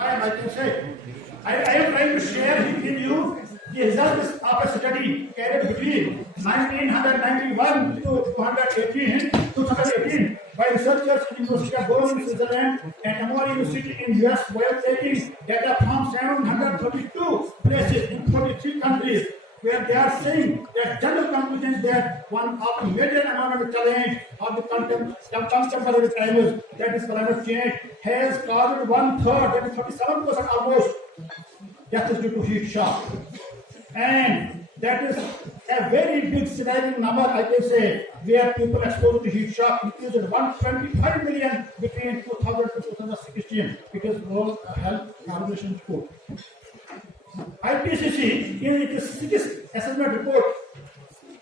I can say. I am trying to share with you the results of a study carried between 1991 to 2018 by researchers in University of Bonn in Switzerland and Emory University in US while taking data from 732 places in 43 countries, where they are saying that general conclusion that one of the major environmental challenge of the contemporary times, that is climate change, has caused 1/3, that is 37% almost, deaths due to heat shock. And that is a very big staggering number, I can say, where people exposed to heat shock increased 125 million between 2000 to 2016. It is World Health Organization report. IPCC, in its sixth assessment report,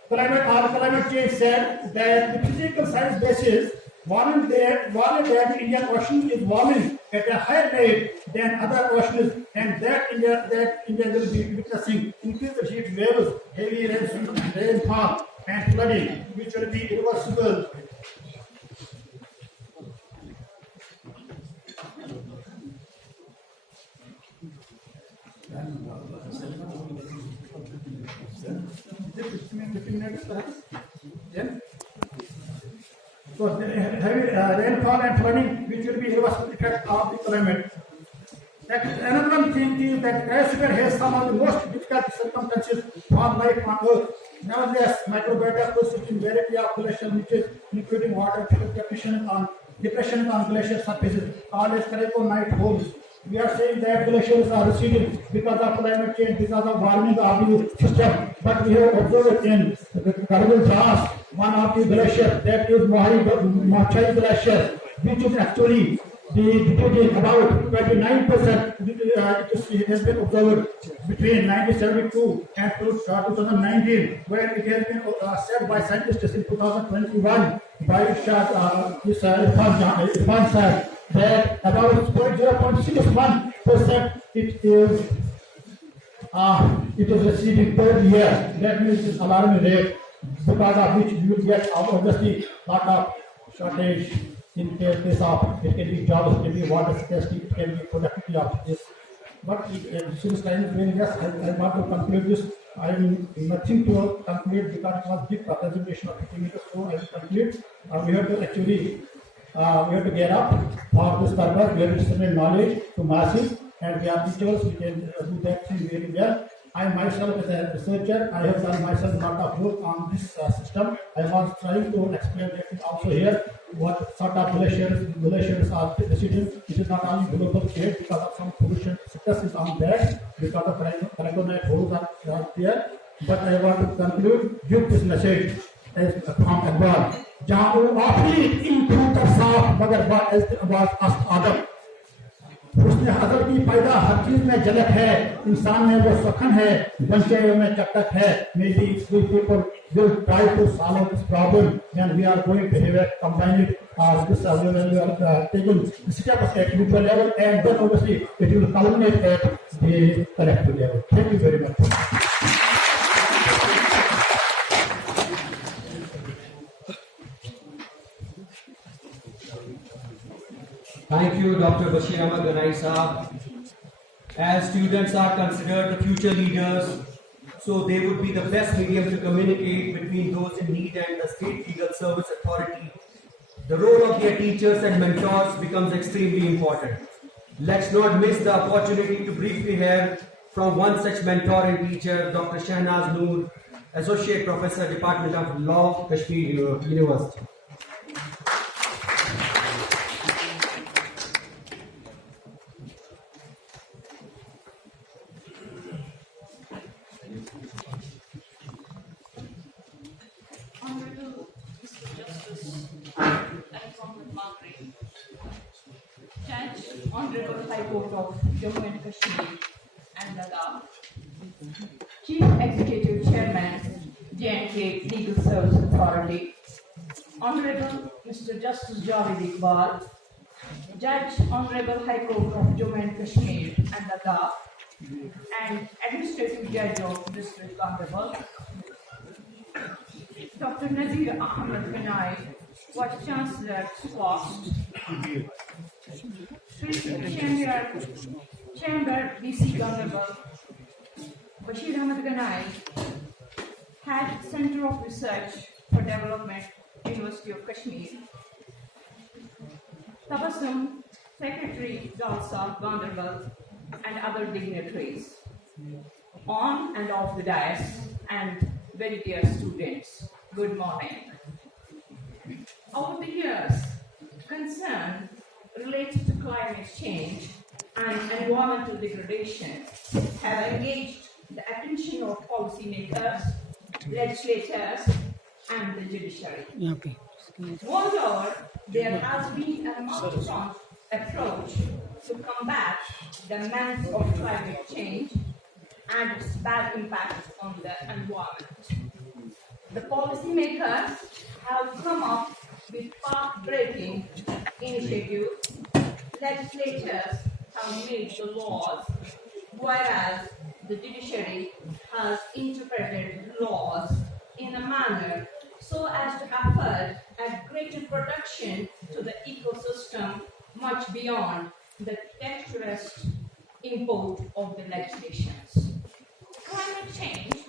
climate change, said that the physical science basis warning that the Indian Ocean is warming at a higher rate than other oceans, and that India will be witnessing increased heat waves, heavy rainfall, and flooding, which will be irreversible. So heavy rainfall and flooding, which will be irreversible effect of the climate. Another one thing is that atmosphere has some of the most difficult circumstances for life on Earth. Nevertheless, microbiota persist in variety of glacial niches, including water depression on glacier surfaces, called as carbonite holes. We are saying that glaciers are receding because of climate change, because of warming of the system. But we have observed in the Kargil Pass, one of the glaciers, that is Machai Glacier, which is actually about 29%. It has been observed between 1972 and 2019, where it has been said by scientists in 2021 by Irfan said that about 0.61% it is receding per year. That means it's alarming rate, because of which you will get obviously lot of shortage in case of, it can be jobs, it can be water scarcity, it can be productivity of this. But since time is very less, I want to conclude this. I am nothing to conclude because it was big presentation of 50 meters, so I will conclude. We have to actually we have to get up for this purpose. We have to disseminate knowledge to masses, and we are teachers. We can do that thing very well. I myself, as a researcher, I have done myself a lot of work on this system. I was trying to explain that also here what sort of glaciers are receding. It is not only global change because of some pollution stress is on that, because of carbonite holes are there. But I want to conclude, give this message as from above. जहाँ वो आखिरी इंटूटर साफ मगर आवाज आदम, उसने हजर की पैदा हर चीज में झलक है, इंसान में वो सखन है, बंचे में चटक है. Maybe we people will try to solve this problem, and we are going to have a combined this we are taking steps at individual level, and then obviously it will culminate at the collective level. Thank you very much. Thank you, Dr. Bashir Ahmad Ganai Saab. As students are considered the future leaders, so they would be the best medium to communicate between those in need and the State Legal Service Authority. The role of their teachers and mentors becomes extremely important. Let's not miss the opportunity to briefly hear from one such mentor and teacher, Dr. Shahnaz Noor, Associate Professor, Department of Law, Kashmir University. Honorable High Court of Jammu and Kashmir and Ladakh, Chief Executive Chairman, J&K Legal Service Authority, Honorable Mr. Justice Javed Iqbal, Judge, Honorable High Court of Jammu and Kashmir and Ladakh, and Administrative Judge of District Honorable, Dr. Nazir Ahmed Ganai, Vice Chancellor, SWAST, Chamber BC Honorable Bashir Ahmed Ganai, Head Center of Research for Development, University of Kashmir. Tabassum, Secretary Jalsa Ganderbal, and other dignitaries. On and off the dais, and very dear students, good morning. Over the years, concern related to climate change and environmental degradation have engaged the attention of policymakers, legislators, and the judiciary. Moreover, there has been a multi-pronged approach to combat the menace of climate change and its bad impact on the environment. The policymakers have come up with path-breaking initiatives. Legislators have made the laws, whereas the judiciary has interpreted laws in a manner so as to afford a greater protection to the ecosystem much beyond the textualist import of the legislations. Climate change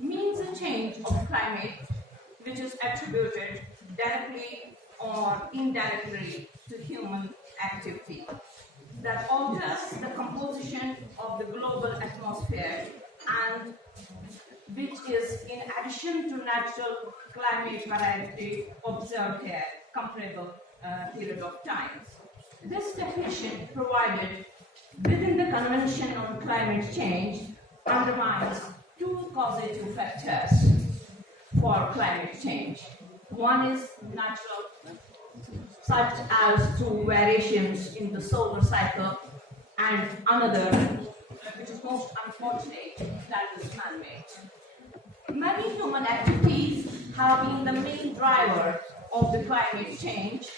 means a change of climate which is attributed directly or indirectly to human activity that alters the composition of the global atmosphere and which is in addition to natural climate variety observed here comparable period of time. This definition provided within the Convention on Climate Change underlines two causative factors for climate change. One is natural, such as through variations in the solar cycle, and another, which is most unfortunate, that is man-made. Many human activities have been the main driver of the climate change,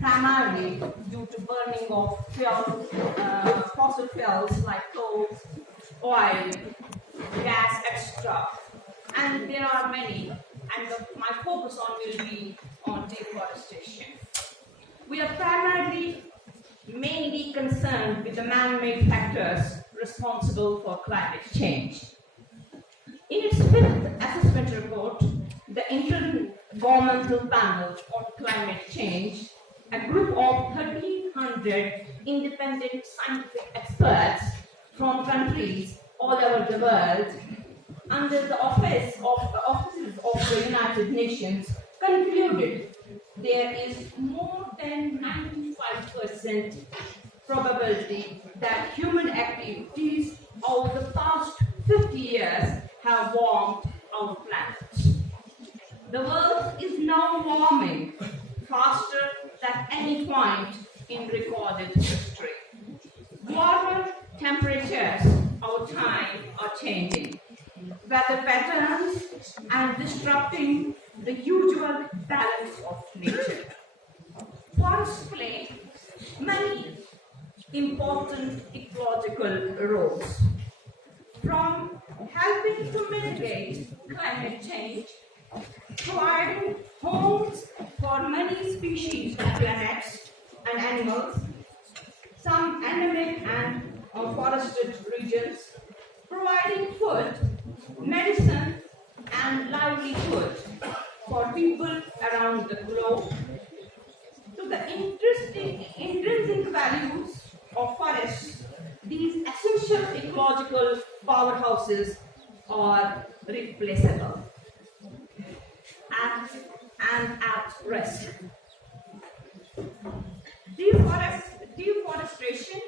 primarily due to burning of fossil fuels like coal, oil, gas, etc. And there are many, and my focus on will be on deforestation. We are primarily mainly concerned with the man-made factors responsible for climate change. In its fifth assessment report, the Intergovernmental Panel on Climate Change, a group of 1,300 independent scientific experts from countries all over the world, under the offices of the United Nations, concluded there is more than 95% probability that human activities over the past 50 years have warmed our planet. The world is now warming faster than any point in recorded history. Warmer temperatures over time are changing weather patterns and disrupting the usual balance of nature. Forests play many important ecological roles, from helping to mitigate climate change, providing homes for many species of plants and animals, some endemic and forested regions, providing food, medicine, and livelihood for people around the globe, to the intrinsic values of forests. These essential ecological powerhouses are replaceable and at risk. Deforestation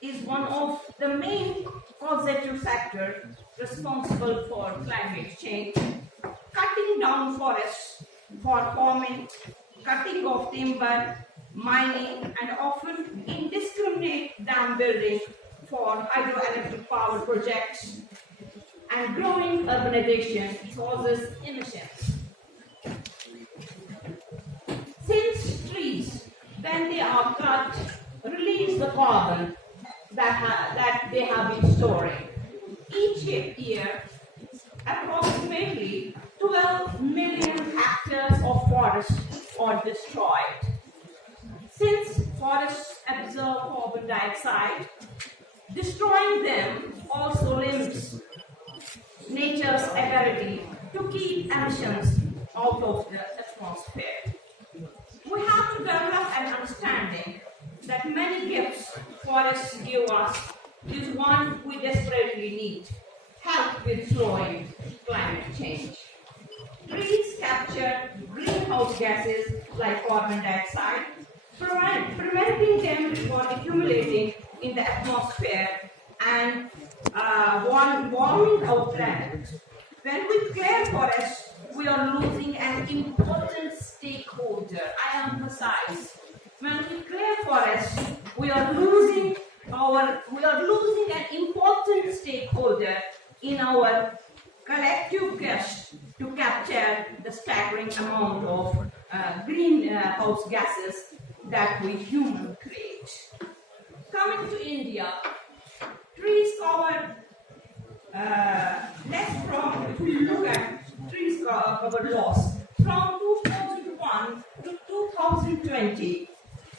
is one of the main causative factors responsible for climate change. Cutting down forests for farming, cutting of timber, mining, and often indiscriminate dam building for hydroelectric power projects, and growing urbanization causes emissions. Since trees, when they are cut, release the carbon that they have been storing. Each year, approximately 12 million hectares of forest are destroyed. Since forests absorb carbon dioxide. Destroying them also limits nature's ability to keep emissions out of the atmosphere. We have to develop an understanding that many gifts forests give us is one we desperately need: help with slowing climate change. Trees capture greenhouse gases like carbon dioxide, preventing them from accumulating in the atmosphere and warming our planet. When we clear forests, we are losing an important stakeholder. I emphasize, when we clear forests, we are losing an important stakeholder in our collective quest to capture the staggering amount of greenhouse gases that we humans create. Coming to India, trees cover if we look at trees cover loss from 2001 to 2020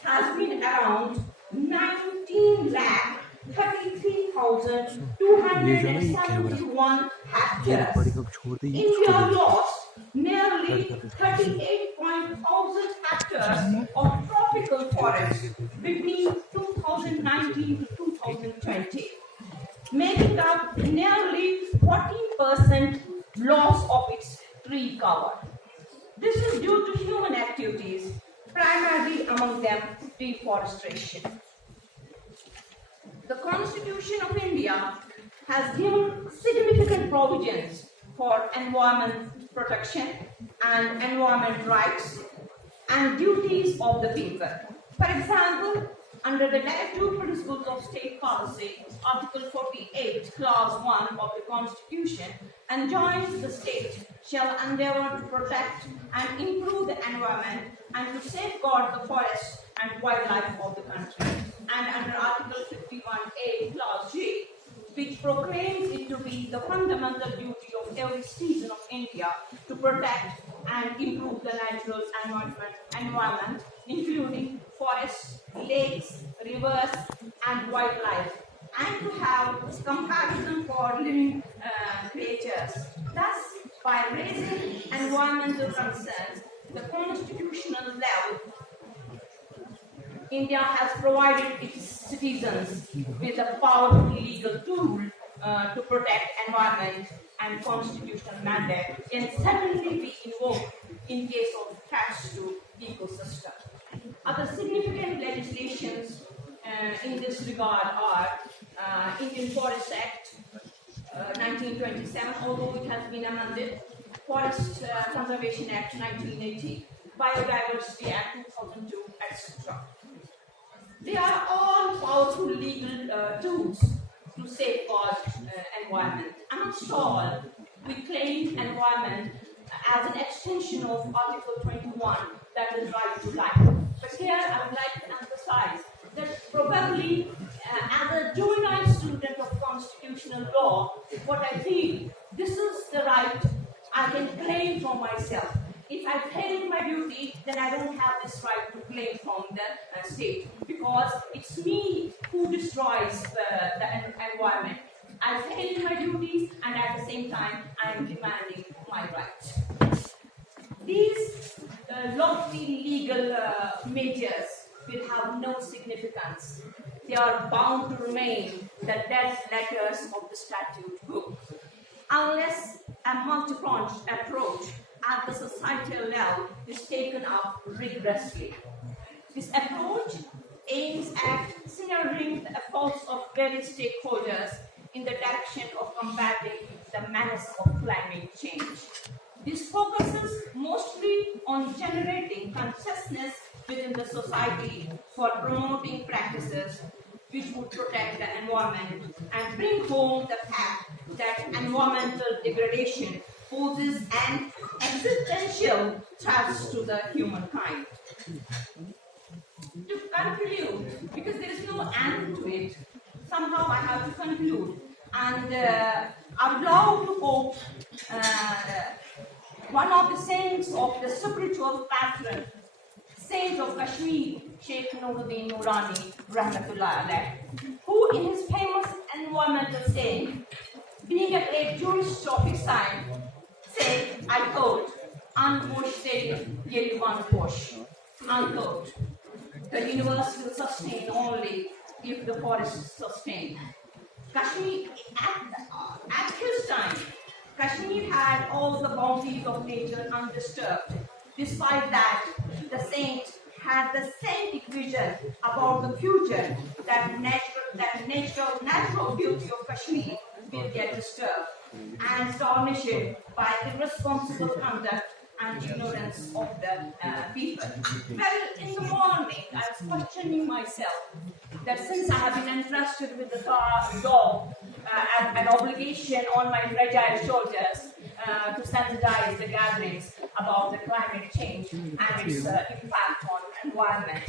has been around 19 lakh 33,271 hectares. India lost nearly 38,000 hectares of tropical forest between 2019 to 2020, making up nearly 14% loss of its tree cover. This is due to human activities, primarily among them deforestation. The Constitution of India has given significant provisions for environment protection and environment rights and duties of the people. For example, under the Directive Principles of State Policy, Article 48, Clause 1 of the Constitution enjoins the state shall endeavor to protect and improve the environment and to safeguard the forests and wildlife of the country. And under Article 51A, Clause G, which proclaims it to be the fundamental duty of every citizen of India to protect and improve the natural environment, including forests, lakes, rivers, and wildlife, and to have compassion for living creatures. Thus, by raising environmental concerns, the constitutional level, India has provided its citizens with a powerful legal tool to protect environment, and constitutional mandate can certainly be invoked in case of threats to ecosystem. Other significant legislations in this regard are Indian Forest Act 1927, although it has been amended, Forest Conservation Act 1980, Biodiversity Act 2002, etc. They are all powerful legal tools to safeguard environment. Amongst all, we claim environment as an extension of Article 21, that is right to life. But here I would like to emphasize that probably as a juvenile student of constitutional law, what I feel, this is the right I can claim for myself. If I fail in my duty, then I don't have this right to claim from the state, because it's me who destroys the environment. I fail in my duties, and at the same time, I am demanding my rights. These lofty legal measures will have no significance. They are bound to remain the dead letters of the statute book, unless a multi-pronged approach at the societal level is taken up rigorously. This approach aims at synergizing the efforts of various stakeholders in the direction of combating the menace of climate change. This focuses mostly on generating consciousness within the society for promoting practices which would protect the environment and bring home the fact that environmental degradation poses an existential threat to the humankind. To conclude, because there is no end to it, somehow I have to conclude, and I would love to quote one of the saints of the spiritual patron, saint of Kashmir, Sheikh Nuruddin Noorani Rahmatullah alayh, who in his famous environmental saying, being a great Jewish traffic sign, said, I quote, unquote, yeri one push, unquote. The universe will sustain only if the forest is sustained. Kashmir, at his time, Kashmir had all the bounties of nature undisturbed. Despite that, the saint had the saintic vision about the future that natural beauty of Kashmir will get disturbed and tarnished by irresponsible conduct and ignorance of the people. Well, in the morning, I was questioning myself that since I have been entrusted with the dog as an obligation on my fragile shoulders to sensitize the gatherings about the climate change and its impact on environment,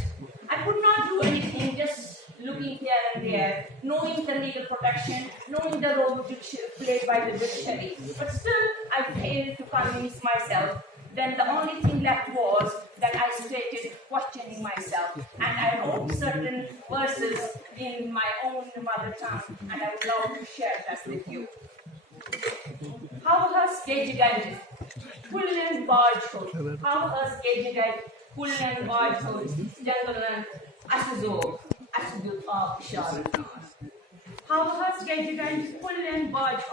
I could not do anything, just looking here and there, knowing the legal protection, knowing the role played by the judiciary. But still, I failed to convince myself. Then the only thing left was that I started questioning myself, and I wrote certain verses in my own mother tongue, and I would love to share that with you. How has Gejigai Pullen Barge, how has Gejigai Pullen Barge, Jangalan Asuzor, Asudut of Sharan. How has Gejigai Pullen Barge,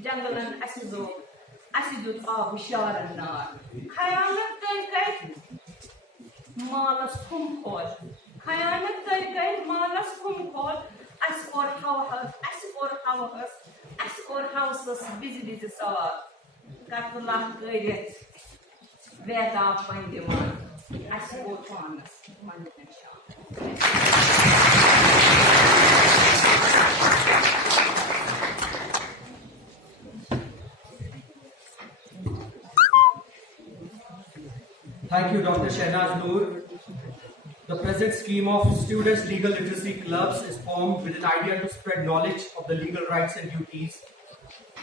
Jangalan Asuzor, Asudut of Sharan. Khayamat Kai Malas Kumkod. Khayamat Kai Malas Kumkod. As for houses, busy saw. Katullah Gaidet. Veda find the one. As for Thomas. Thank you, Dr. Shehnaz Noor. The present scheme of students' legal literacy clubs is formed with an idea to spread knowledge of the legal rights and duties,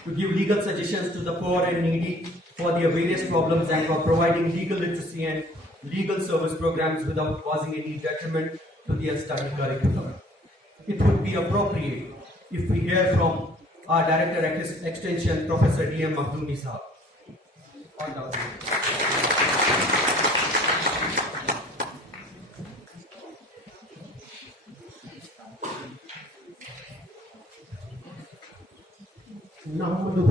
to give legal suggestions to the poor and needy for their various problems, and for providing legal literacy and legal service programs without causing any detriment to their study curriculum. It would be appropriate if we hear from our Director Extension, Professor D.M. Makhdoumi Sahab. On down. نحمده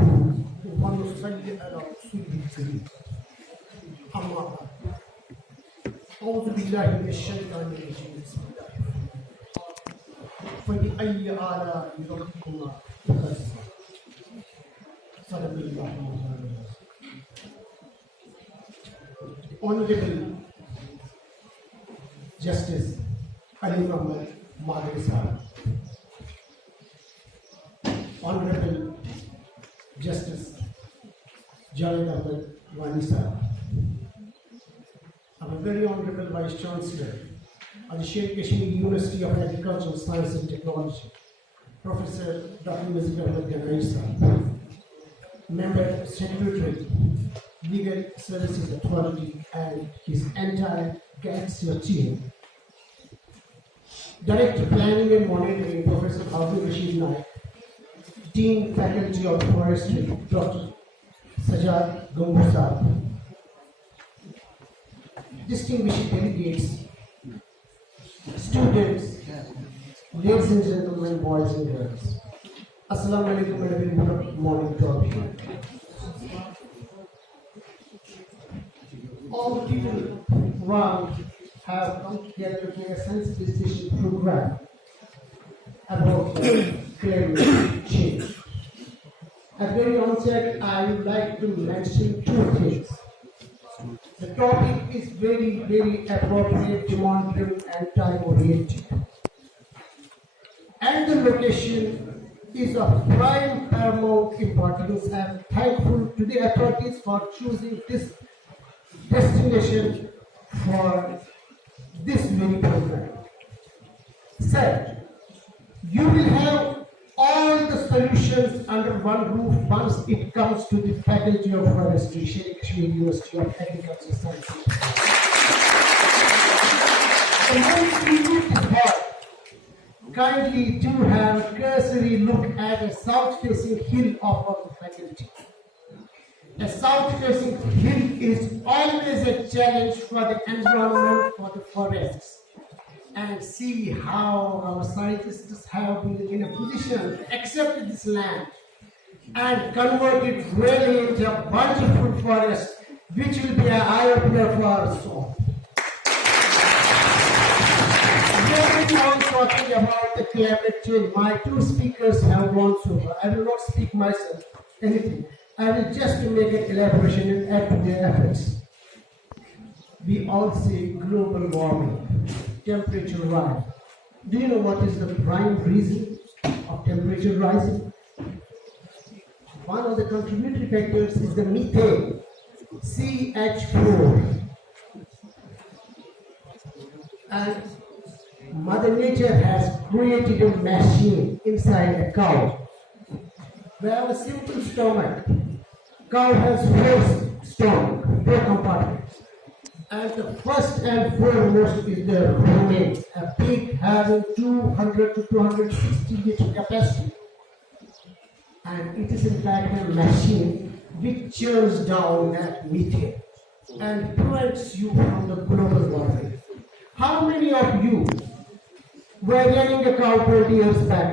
ونصلي على رسوله الكريم أما بعد أعوذ بالله من الشيطان الرجيم بسم الله فبأي آلاء ربكما تكذبان صدق الله العظيم. Honorable Justice Ali Muhammad Madri Sahab, Honorable Justice Javed Ahmed Wani Sahab, our very Honorable Vice Chancellor of the Sheikh Kashmir University of Agricultural Science and Technology, Professor Dr. Nazir Ahmed Ganai Sahab, Member Secretary, Legal Services Authority, and his entire GATSIO team, Director Planning and Monitoring, Professor Abdul Rashid Naik, Dean Faculty of Forestry, Dr. Sajad Gambur Sahab, distinguished delegates, students, ladies and gentlemen, boys and girls, Assalamu alaikum and a very good morning to all of you. All the people around have come together to make a sensitivization program about climate change. At the very onset, I would like to mention two things. The topic is very, very appropriate, demand-driven, and time-oriented. And the location is of prime paramount importance. I am thankful to the authorities for choosing this destination for this very program. Second, you will have all the solutions under one roof once it comes to the Faculty of Forestry, Sheikh Kashmir University of Agricultural Sciences. The most immediate part, kindly do have a cursory look at a south-facing hill of our faculty. A south-facing hill is always a challenge for the environment, for the forests. And see how our scientists have been in a position to accept this land and convert it really into a wonderful forest, which will be an eye-opener for our soul. We are talking about the climate change. My two speakers have gone so far. I will not speak myself anything. I will just make an elaboration and add to their efforts. We all say global warming, temperature rise. Do you know what is the prime reason of temperature rising? One of the contributory factors is the methane, CH4. And Mother Nature has created a machine inside a cow. We have a simple stomach. Cow has four compartments. And the first and foremost is the rumen, a pig having 200 to 260 liter capacity. And it is in fact a machine which churns down that methane and prevents you from the global warming. How many of you were running a cow 20 years back?